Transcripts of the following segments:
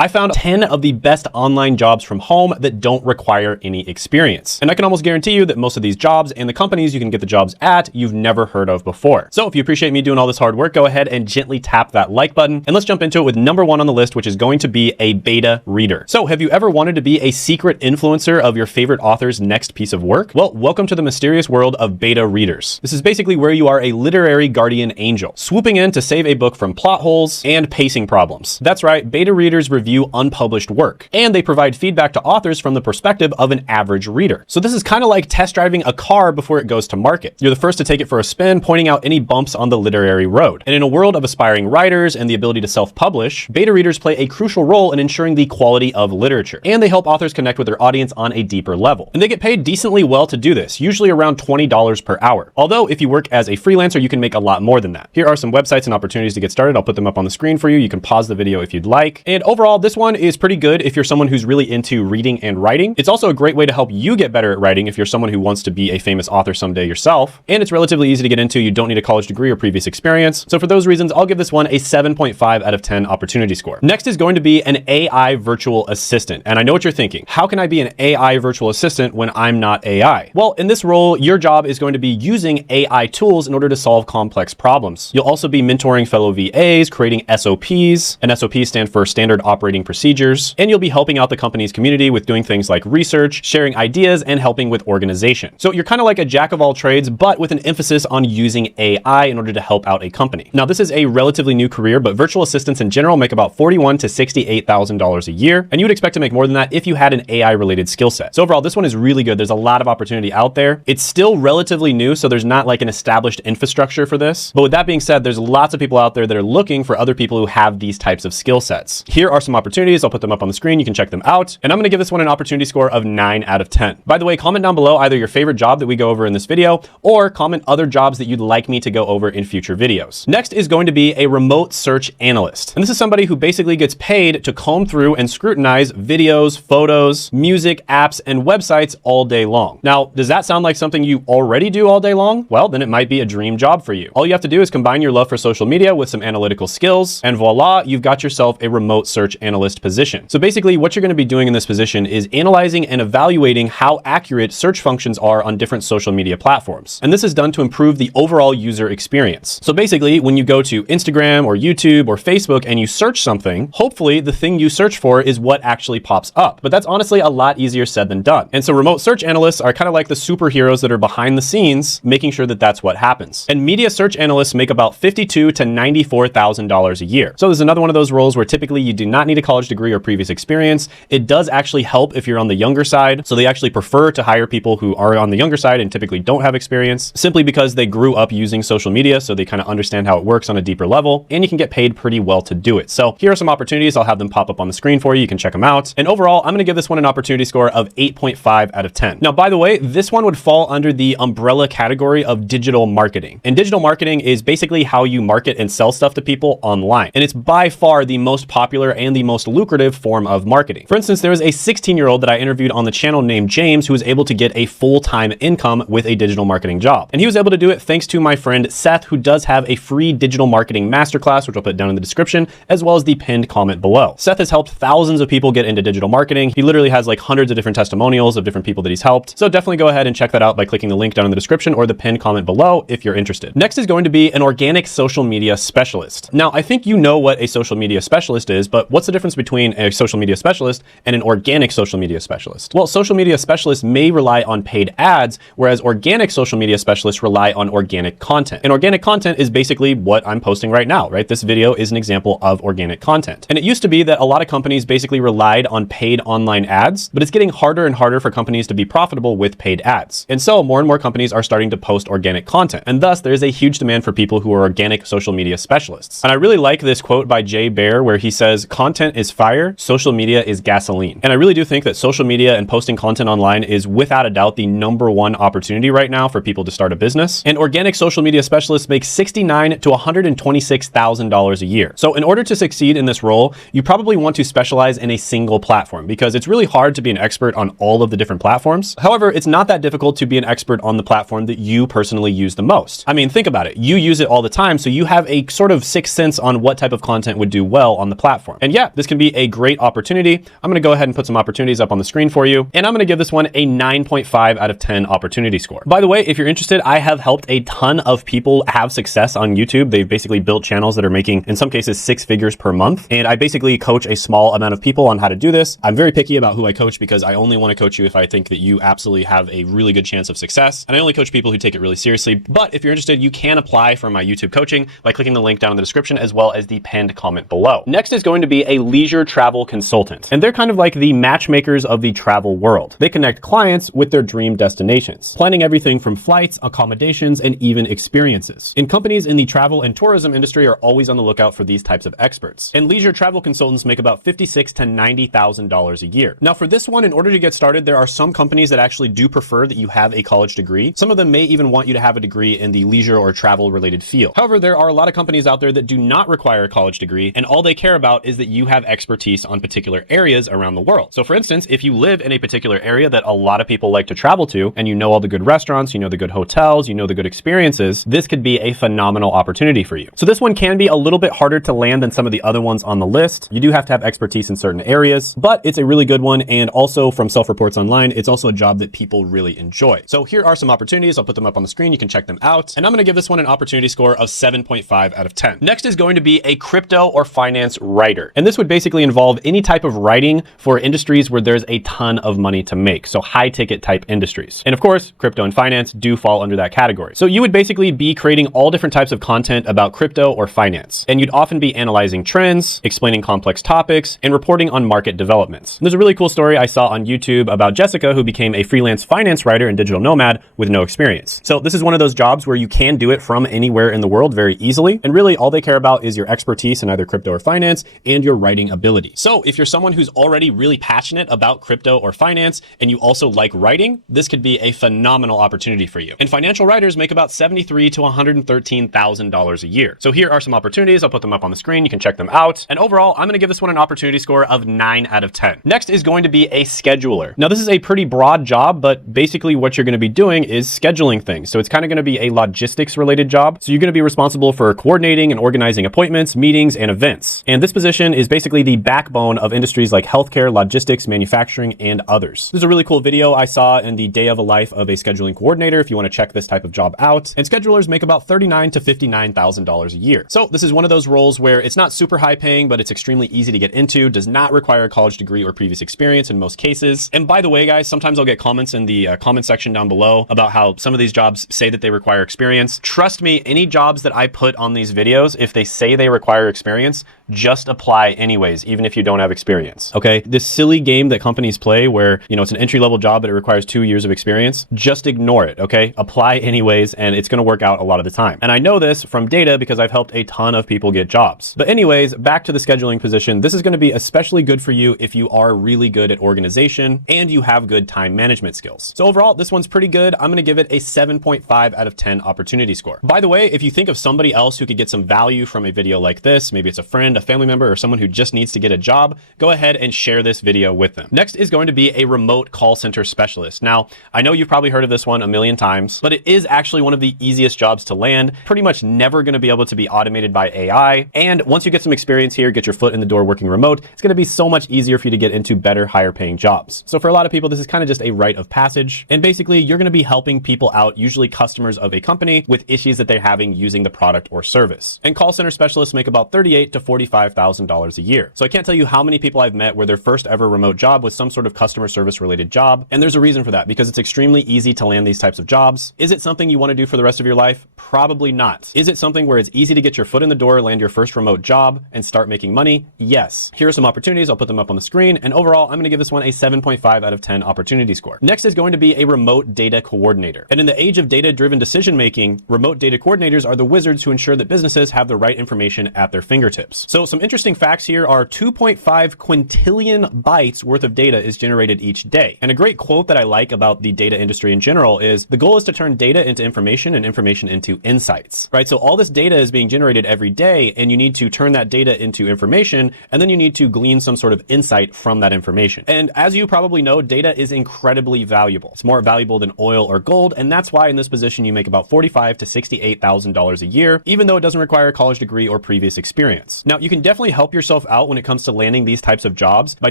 I found 10 of the best online jobs from home that don't require any experience. And I can almost guarantee you that most of these jobs and the companies you can get the jobs at, you've never heard of before. So if you appreciate me doing all this hard work, go ahead and gently tap that like button. And let's jump into it with number 1 on the list, which is going to be a beta reader. So have you ever wanted to be a secret influencer of your favorite author's next piece of work? Well, welcome to the mysterious world of beta readers. This is basically where you are a literary guardian angel, swooping in to save a book from plot holes and pacing problems. That's right, beta readers review unpublished work, and they provide feedback to authors from the perspective of an average reader. So this is kind of like test driving a car before it goes to market. You're the first to take it for a spin, pointing out any bumps on the literary road. And in a world of aspiring writers and the ability to self-publish, beta readers play a crucial role in ensuring the quality of literature, and they help authors connect with their audience on a deeper level. And they get paid decently well to do this, usually around $20 per hour. Although if you work as a freelancer, you can make a lot more than that. Here are some websites and opportunities to get started. I'll put them up on the screen for you. You can pause the video if you'd like. And overall, this one is pretty good if you're someone who's really into reading and writing. It's also a great way to help you get better at writing if you're someone who wants to be a famous author someday yourself. And it's relatively easy to get into. You don't need a college degree or previous experience. So for those reasons, I'll give this one a 7.5 out of 10 opportunity score. Next is going to be an AI virtual assistant. And I know what you're thinking. How can I be an AI virtual assistant when I'm not AI? Well, in this role, your job is going to be using AI tools in order to solve complex problems. You'll also be mentoring fellow VAs, creating SOPs, and SOPs stand for standard operating procedures, and you'll be helping out the company's community with doing things like research, sharing ideas, and helping with organization. So you're kind of like a jack of all trades, but with an emphasis on using AI in order to help out a company. Now, this is a relatively new career, but virtual assistants in general make about $41,000 to $68,000 a year, and you would expect to make more than that if you had an AI-related skill set. So overall, this one is really good. There's a lot of opportunity out there. It's still relatively new, so there's not like an established infrastructure for this. But with that being said, there's lots of people out there that are looking for other people who have these types of skill sets. Here are some opportunities. I'll put them up on the screen. You can check them out. And I'm going to give this one an opportunity score of 9 out of 10. By the way, comment down below either your favorite job that we go over in this video, or comment other jobs that you'd like me to go over in future videos. Next is going to be a remote search analyst. And this is somebody who basically gets paid to comb through and scrutinize videos, photos, music, apps, and websites all day long. Now, does that sound like something you already do all day long? Well, then it might be a dream job for you. All you have to do is combine your love for social media with some analytical skills, and voila, you've got yourself a remote search analyst position. So basically, what you're going to be doing in this position is analyzing and evaluating how accurate search functions are on different social media platforms. And this is done to improve the overall user experience. So basically, when you go to Instagram or YouTube or Facebook and you search something, hopefully the thing you search for is what actually pops up. But that's honestly a lot easier said than done. And so remote search analysts are kind of like the superheroes that are behind the scenes, making sure that that's what happens. And media search analysts make about $52,000 to $94,000 a year. So there's another one of those roles where typically you do not need a college degree or previous experience. It does actually help if you're on the younger side. So they actually prefer to hire people who are on the younger side and typically don't have experience, simply because they grew up using social media, so they kind of understand how it works on a deeper level, and you can get paid pretty well to do it. So here are some opportunities. I'll have them pop up on the screen for you. You can check them out. And overall, I'm going to give this one an opportunity score of 8.5 out of 10. Now, by the way, this one would fall under the umbrella category of digital marketing. And digital marketing is basically how you market and sell stuff to people online. And it's by far the most popular and the most lucrative form of marketing. For instance, there was a 16-year-old that I interviewed on the channel named James who was able to get a full-time income with a digital marketing job. And he was able to do it thanks to my friend Seth, who does have a free digital marketing masterclass, which I'll put down in the description, as well as the pinned comment below. Seth has helped thousands of people get into digital marketing. He literally has like hundreds of different testimonials of different people that he's helped. So definitely go ahead and check that out by clicking the link down in the description or the pinned comment below if you're interested. Next is going to be an organic social media specialist. Now, I think you know what a social media specialist is, but what's the difference between a social media specialist and an organic social media specialist? Well, social media specialists may rely on paid ads, whereas organic social media specialists rely on organic content. And organic content is basically what I'm posting right now, right? This video is an example of organic content. And it used to be that a lot of companies basically relied on paid online ads, but it's getting harder and harder for companies to be profitable with paid ads. And so more and more companies are starting to post organic content. And thus there is a huge demand for people who are organic social media specialists. And I really like this quote by Jay Baer where he says, "Content is fire, social media is gasoline." And I really do think that social media and posting content online is without a doubt the #1 opportunity right now for people to start a business. And organic social media specialists make $69,000 to $126,000 a year. So in order to succeed in this role, you probably want to specialize in a single platform because it's really hard to be an expert on all of the different platforms. However, it's not that difficult to be an expert on the platform that you personally use the most. I mean, think about it. You use it all the time, so you have a sort of sixth sense on what type of content would do well on the platform. And yeah, yeah, this can be a great opportunity. I'm going to go ahead and put some opportunities up on the screen for you. And I'm going to give this one a 9.5 out of 10 opportunity score. By the way, if you're interested, I have helped a ton of people have success on YouTube. They've basically built channels that are making, in some cases, 6 figures per month. And I basically coach a small amount of people on how to do this. I'm very picky about who I coach because I only want to coach you if I think that you absolutely have a really good chance of success. And I only coach people who take it really seriously. But if you're interested, you can apply for my YouTube coaching by clicking the link down in the description as well as the pinned comment below. Next is going to be a leisure travel consultant. And they're kind of like the matchmakers of the travel world. They connect clients with their dream destinations, planning everything from flights, accommodations, and even experiences. And companies in the travel and tourism industry are always on the lookout for these types of experts. And leisure travel consultants make about $56,000 to $90,000 a year. Now for this one, in order to get started, there are some companies that actually do prefer that you have a college degree. Some of them may even want you to have a degree in the leisure or travel related field. However, there are a lot of companies out there that do not require a college degree, and all they care about is that you have expertise on particular areas around the world. So for instance, if you live in a particular area that a lot of people like to travel to, and you know all the good restaurants, you know the good hotels, you know the good experiences, this could be a phenomenal opportunity for you. So this one can be a little bit harder to land than some of the other ones on the list. You do have to have expertise in certain areas, but it's a really good one. And also from self-reports online, it's also a job that people really enjoy. So here are some opportunities. I'll put them up on the screen. You can check them out. And I'm going to give this one an opportunity score of 7.5 out of 10. Next is going to be a crypto or finance writer. And this would basically involve any type of writing for industries where there's a ton of money to make. So high ticket type industries. And of course, crypto and finance do fall under that category. So you would basically be creating all different types of content about crypto or finance. And you'd often be analyzing trends, explaining complex topics, and reporting on market developments. And there's a really cool story I saw on YouTube about Jessica, who became a freelance finance writer and digital nomad with no experience. So this is one of those jobs where you can do it from anywhere in the world very easily. And really all they care about is your expertise in either crypto or finance and your writing ability. So if you're someone who's already really passionate about crypto or finance, and you also like writing, this could be a phenomenal opportunity for you. And financial writers make about $73,000 to $113,000 a year. So here are some opportunities. I'll put them up on the screen. You can check them out. And overall, I'm going to give this one an opportunity score of 9 out of 10. Next is going to be a scheduler. Now, this is a pretty broad job, but basically what you're going to be doing is scheduling things. So it's kind of going to be a logistics related job. So you're going to be responsible for coordinating and organizing appointments, meetings, and events. And this position is basically the backbone of industries like healthcare, logistics, manufacturing, and others. There's a really cool video I saw in the day of a life of a scheduling coordinator if you want to check this type of job out. And schedulers make about $39,000 to $59,000 a year. So this is one of those roles where it's not super high paying, but it's extremely easy to get into, does not require a college degree or previous experience in most cases. And by the way, guys, sometimes I'll get comments in the comment section down below about how some of these jobs say that they require experience. Trust me, any jobs that I put on these videos, if they say they require experience, just apply anyways, even if you don't have experience. Okay. This silly game that companies play where, you know, it's an entry-level job, but it requires 2 years of experience, just ignore it. Okay. Apply anyways, and it's going to work out a lot of the time. And I know this from data because I've helped a ton of people get jobs. But anyways, back to the scheduling position. This is going to be especially good for you if you are really good at organization and you have good time management skills. So overall, this one's pretty good. I'm going to give it a 7.5 out of 10 opportunity score. By the way, if you think of somebody else who could get some value from a video like this, maybe it's a friend, a family member, or someone who just needs to get a job, go ahead and share this video with them. Next is going to be a remote call center specialist. Now, I know you've probably heard of this one a million times, but it is actually one of the easiest jobs to land. Pretty much never going to be able to be automated by AI. And once you get some experience here, get your foot in the door working remote, it's going to be so much easier for you to get into better, higher paying jobs. So for a lot of people, this is kind of just a rite of passage. And basically, you're going to be helping people out, usually customers of a company, with issues that they're having using the product or service. And call center specialists make about $38,000 to $45,000 a year. So I can't tell you how many people I've met where their first ever remote job was some sort of customer service related job. And there's a reason for that, because it's extremely easy to land these types of jobs. Is it something you want to do for the rest of your life? Probably not. Is it something where it's easy to get your foot in the door, land your first remote job, and start making money? Yes. Here are some opportunities. I'll put them up on the screen. And overall, I'm going to give this one a 7.5 out of 10 opportunity score. Next is going to be a remote data coordinator. And in the age of data-driven decision making, remote data coordinators are the wizards who ensure that businesses have the right information at their fingertips. So some interesting facts here are 2.5 quintillion bytes worth of data is generated each day. And a great quote that I like about the data industry in general is the goal is to turn data into information and information into insights, right? So all this data is being generated every day, and you need to turn that data into information, and then you need to glean some sort of insight from that information. And as you probably know, data is incredibly valuable. It's more valuable than oil or gold, and that's why in this position you make about $45,000 to $68,000 a year, even though it doesn't require a college degree or previous experience. Now, you can definitely help yourself out when it comes to landing these types of jobs by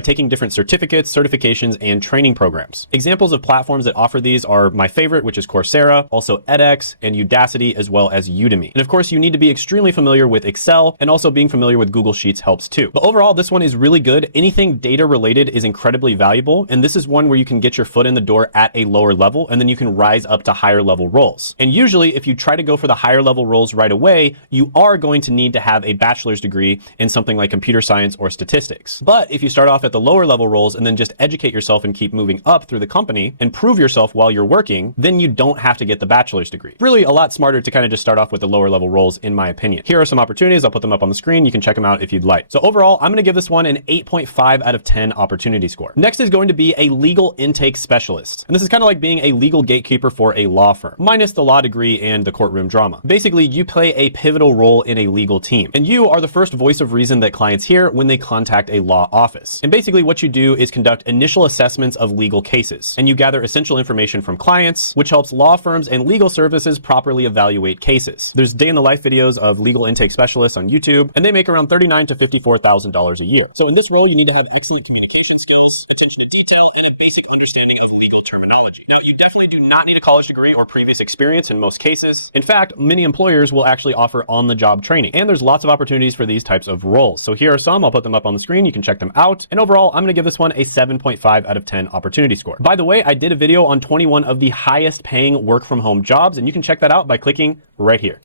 taking different certificates, certifications, and training programs. Examples of platforms that offer these are my favorite, which is Coursera, also edX and Udacity, as well as Udemy. And of course, you need to be extremely familiar with Excel, and also being familiar with Google Sheets helps too. But overall, this one is really good. Anything data related is incredibly valuable. And this is one where you can get your foot in the door at a lower level, and then you can rise up to higher level roles. And usually if you try to go for the higher level roles right away, you are going to need to have a bachelor's degree in something like computer science or statistics. But if you start off at the lower level roles and then just educate yourself and keep moving up through the company and prove yourself while you're working, then you don't have to get the bachelor's degree. Really a lot smarter to kind of just start off with the lower level roles, in my opinion. Here are some opportunities. I'll put them up on the screen. You can check them out if you'd like. So overall, I'm going to give this one an 8.5 out of 10 opportunity score. Next is going to be a legal intake specialist. And this is kind of like being a legal gatekeeper for a law firm, minus the law degree and the courtroom drama. Basically, you play a pivotal role in a legal team, and you are the first voice of reason that clients hear when they contact a law office. And basically what you do is conduct initial assessments of legal cases, and you gather essential information from clients, which helps law firms and legal services properly evaluate cases. There's day in the life videos of legal intake specialists on YouTube, and they make around $39,000 to $54,000 a year. So in this role, you need to have excellent communication skills, attention to detail, and a basic understanding of legal terminology. Now, you definitely do not need a college degree or previous experience in most cases. In fact, many employers will actually offer on-the-job training, and there's lots of opportunities for these types of roles. So here are some. I'll put them up on the screen. You can check them out. And overall, I'm going to give this one a 7.5 out of 10 opportunity score. By the way, I did a video on 21 of the highest paying work from home jobs, and you can check that out by clicking right here.